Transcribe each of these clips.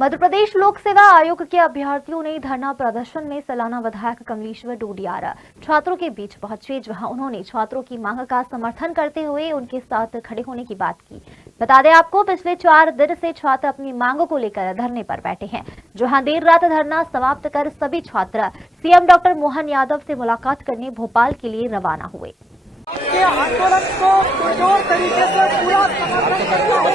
मध्य प्रदेश लोक सेवा आयोग के अभ्यर्थियों ने धरना प्रदर्शन में सालाना विधायक कमलेश्वर डोडियार छात्रों के बीच पहुंचे, जहां उन्होंने छात्रों की मांग का समर्थन करते हुए उनके साथ खड़े होने की बात की। बता दें आपको, पिछले 4 दिन से छात्र अपनी मांगों को लेकर धरने पर बैठे हैं, जहां देर रात धरना समाप्त कर सभी छात्र सीएम डॉक्टर मोहन यादव से मुलाकात करने भोपाल के लिए रवाना हुए। आंदोलन को पुरजोर तरीके से पूरा समर्थन करता है।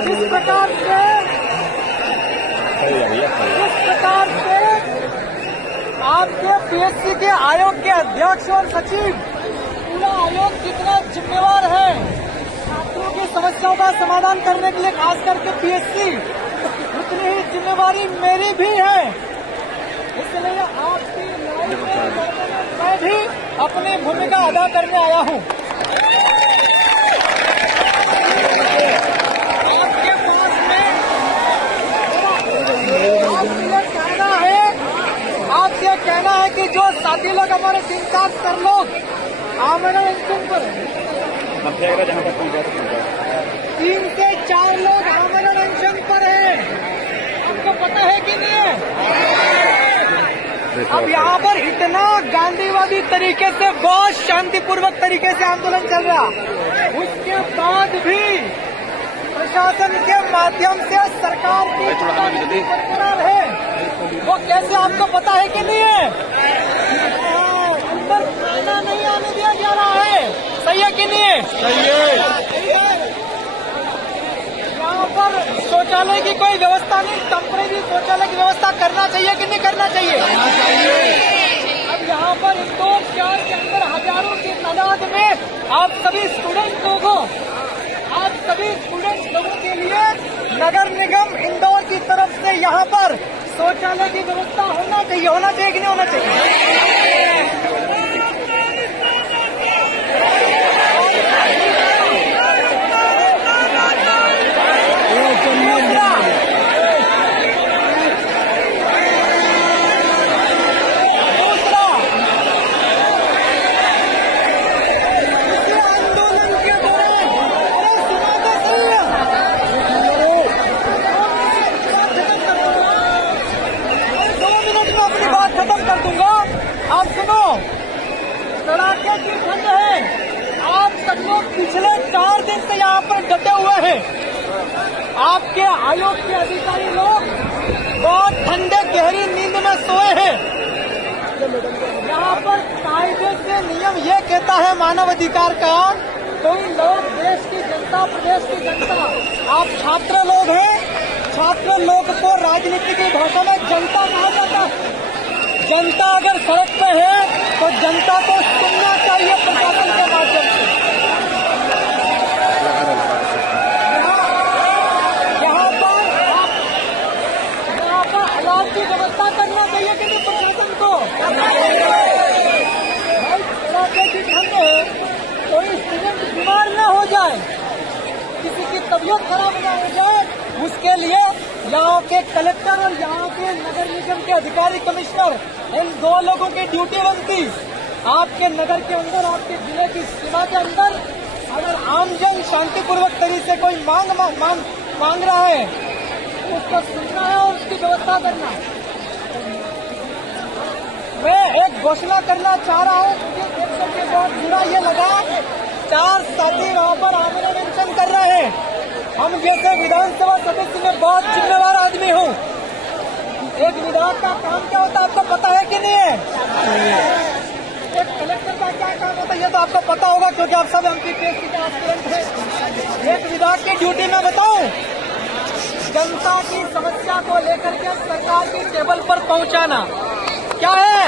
जिस प्रकार से आपके पीएससी के आयोग के अध्यक्ष और सचिव, पूरा आयोग कितना जिम्मेवार है छात्रों की समस्याओं का समाधान करने के लिए, खास करके पीएससी, उतनी ही जिम्मेवारी मेरी भी है। इसलिए आपकी लड़ाई में मैं भी अपनी भूमिका अदा करने आया हूँ। आपके पास में आपसे कहना है कि जो साथी लोग हमारे 3-4 सर लोग आमरण अनशन पर 3 से 4 लोग आमरण अनशन पर है, आपको पता है कि नहीं है? अब यहाँ पर इतना गांधीवादी तरीके से, बहुत शांतिपूर्वक तरीके से आंदोलन चल रहा, उसके बाद भी प्रशासन के माध्यम से सरकार की बरकरार है। वो कैसे, आपको पता है कि नहीं है? अंदर खाना नहीं आने दिया जा रहा है, सही है कि नहीं है? सही है। यहाँ पर शौचालय की कोई व्यवस्था नहीं, टेम्परेरी शौचालय की व्यवस्था करना चाहिए कि नहीं करना चाहिए? अब यहाँ पर इंदौर शहर के अंदर हजारों की तादाद में आप सभी स्टूडेंट लोगों के लिए नगर निगम इंदौर की तरफ से यहाँ पर शौचालय की व्यवस्था होना चाहिए कि नहीं होना चाहिए? खत्म कर दूंगा। आप सुनो, कड़ाके की ठंड है, आप सब लोग पिछले 4 दिन से यहाँ पर डटे हुए हैं। आपके आयोग के अधिकारी लोग बहुत ठंडे गहरी नींद में सोए हैं। यहाँ पर कायदे से नियम ये कहता है मानव अधिकार का, कोई लोग, देश की जनता, प्रदेश की जनता, आप छात्र लोग हैं, छात्र लोग को राजनीति की भाषा में जनता कहा जाता है। जनता अगर सड़क पे है तो जनता को सुनना चाहिए प्रशासन के माध्यम से। यहाँ पर अलाव की व्यवस्था करना चाहिए कि नहीं प्रशासन को? इलाके की ठंड है, कोई स्टूडेंट बीमार न हो जाए, किसी की तबीयत खराब न हो जाए, उसके लिए यहाँ के कलेक्टर और यहाँ के नगर निगम के अधिकारी, कमिश्नर, इन 2 लोगों की ड्यूटी बनती। आपके नगर के अंदर, आपके जिले की सीमा के अंदर अगर आमजन शांतिपूर्वक तरीके से कोई मांग रहा है तो उसको सुनना है और उसकी व्यवस्था करना है। मैं एक घोषणा करना चाह रहा हूँ, मुझे देख करके बहुत बुरा ये लगा, 4 साथी वहाँ पर आमरण अनशन कर रहे हैं। हम जैसे विधानसभा सदस्य में बहुत जिम्मेवार आदमी हूँ। एक विधायक का काम क्या होता है आपको पता है कि नहीं है? एक कलेक्टर का क्या काम होता है ये तो आपको पता होगा, क्योंकि आप सब एमपीपीएससी के एस्पिरेंट हैं। एक विधायक की ड्यूटी में बताऊं, जनता की समस्या को लेकर के सरकार की टेबल पर पहुंचाना क्या है?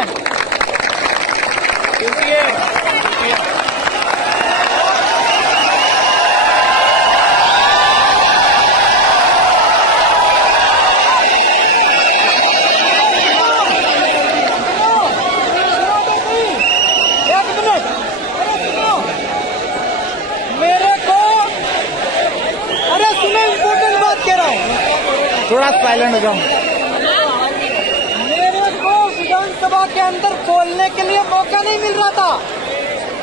थोड़ा साइलेंट हो जाओ। मेरे को विधानसभा के अंदर बोलने के लिए मौका नहीं मिल रहा था।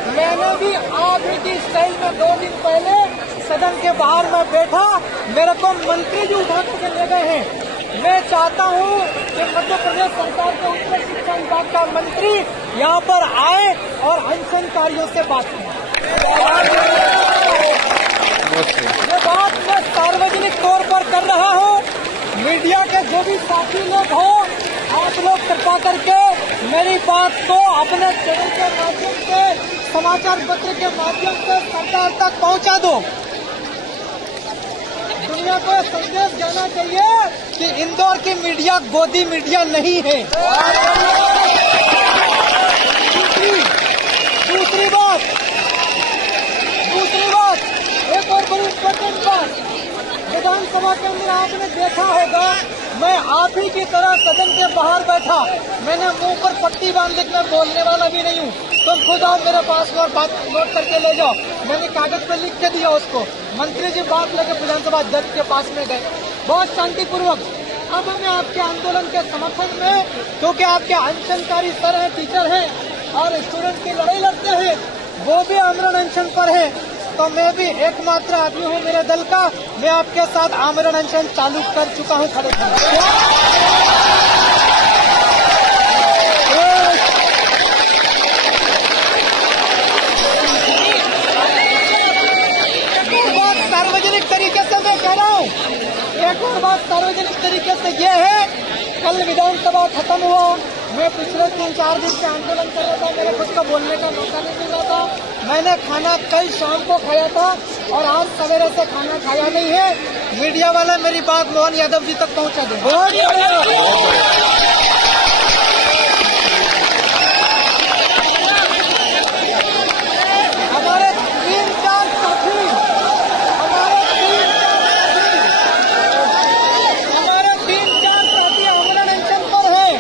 मैंने भी आप ही की स्टाइल में 2 दिन पहले सदन के बाहर मैं बैठा, मेरे को मंत्री जी उठा करके ले गए हैं। मैं चाहता हूं कि मध्य प्रदेश सरकार के उच्च शिक्षा विभाग का मंत्री यहां पर आए और अनशनकारियों से बात करें। ये बात मैं सार्वजनिक तौर पर कर रहा हूं। मीडिया के जो भी साथी लोग हो, आप लोग कृपा करके मेरी बात को अपने चैनल के माध्यम से, समाचार पत्र के माध्यम से सरकार तक पहुंचा दो। दुनिया को संदेश जाना चाहिए कि इंदौर की मीडिया गोदी मीडिया नहीं है। दूसरी बात, एक और बड़ी इम्पोर्टेंट बात, विधानसभा के अंदर आपने देखा होगा, मैं आप ही की तरह सदन के बाहर बैठा, मैंने मुंह पर पट्टी बांध के मैं बोलने वाला भी नहीं हूँ। तुम खुद आओ मेरे पास और बात नोट करके ले जाओ। मैंने कागज पे लिख के दिया उसको। मंत्री जी बात लेके विधानसभा अध्यक्ष के पास में गए, बहुत शांतिपूर्वक। अब मैं आपके आंदोलन के समर्थन में, क्योंकि आपके अनशनकारी सर हैं, टीचर हैं और स्टूडेंट की लड़ाई लड़ते हैं, वो भी आमरण अनशन पर है, तो मैं भी एकमात्र आदमी हूँ मेरे दल का, मैं आपके साथ आमरण अनशन चालू कर चुका हूँ खड़े सार्वजनिक तरीके से मैं कह रहा हूँ। एक और बात सार्वजनिक तरीके से ये है, कल विधानसभा खत्म हुआ, मैं पिछले 3-4 दिन से आंदोलन कर रहा था, मेरे खुद का बोलने का मौका नहीं मिल रहा था। मैंने खाना कल शाम को खाया था और आज सवेरे से खाना खाया नहीं है। मीडिया वाले मेरी बात मोहन यादव जी तक पहुंचा दें। हमारे 3-4 साथी आमरण अनशन पर हैं,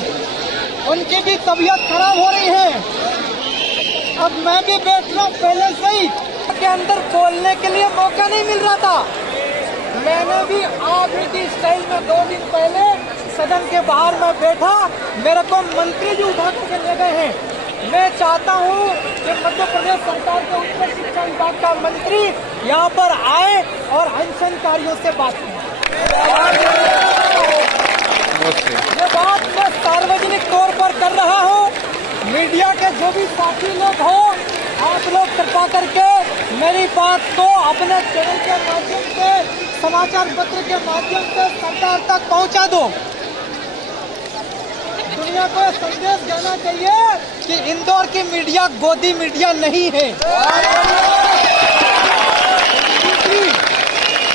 उनकी भी तबीयत खराब हो रही है। अब मैं भी बैठ रहा हूँ, पहले से ही के अंदर बोलने के लिए मौका नहीं मिल रहा था। मैंने भी आप ही की स्टाइल में 2 दिन पहले सदन के बाहर मैं बैठा, मेरे को मंत्री जी उठा करके ले गए हैं। मैं चाहता हूँ कि मध्य प्रदेश सरकार के उच्च शिक्षा विभाग का मंत्री यहाँ पर आए और अनशनकारियों से बात करें। ये बात मैं सार्वजनिक तौर पर कर रहा हूँ। मीडिया के जो भी साथी लोग हो, आप लोग कृपा करके मेरी बात को अपने चैनल के माध्यम से, समाचार पत्र के माध्यम से सरकार तक पहुंचा दो। दुनिया को संदेश जाना चाहिए कि इंदौर की मीडिया गोदी मीडिया नहीं है।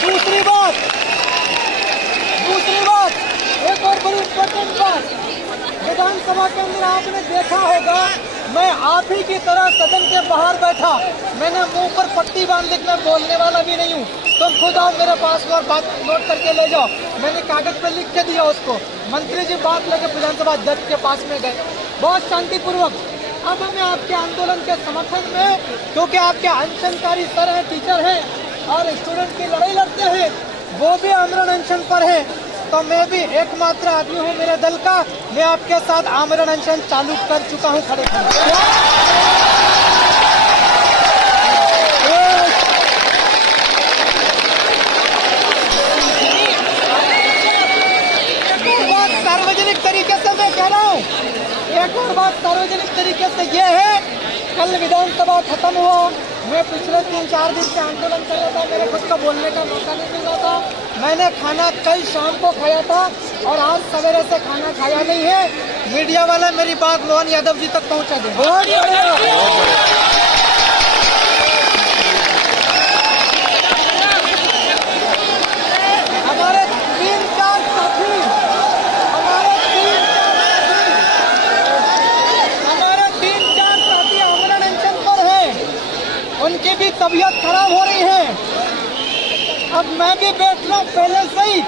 दूसरी बात, एक और बड़ी इम्पोर्टेंट बात, विधानसभा के अंदर आपने देखा होगा, मैं आप ही की तरह सदन के बाहर बैठा, मैंने मुंह पर पट्टी बांध के मैं बोलने वाला भी नहीं हूँ। तुम खुद आओ मेरे पास और बात नोट करके ले जाओ। मैंने कागज पे लिख के दिया उसको। मंत्री जी बात लेके विधानसभा अध्यक्ष के पास में गए, बहुत शांतिपूर्वक। अब मैं आपके आंदोलन के समर्थन में, क्योंकि आपके अनशनकारी सर हैं, टीचर हैं और स्टूडेंट की लड़ाई लड़ते हैं, वो भी आमरण अनशन पर है, तो मैं भी एकमात्र आदमी हूँ मेरे दल का, मैं आपके साथ आमरण अनशन चालू कर चुका हूँ खड़े सार्वजनिक तरीके से मैं कह रहा हूँ। एक और बात सार्वजनिक तरीके से ये है, कल विधानसभा खत्म हुआ, मैं पिछले 3-4 दिन से आंदोलन कर रहा था, मेरे खुद का बोलने का मौका नहीं मिल रहा था। मैंने खाना कल शाम को खाया था और आज सवेरे से खाना खाया नहीं है। मीडिया वाले मेरी बात मोहन यादव जी तक पहुंचा दें। हमारे 3-4 साथी आमरण अनशन पर हैं, उनकी भी तबीयत खराब हो रही है। अब मैं भी बैठ रहा हूँ, पहले से ही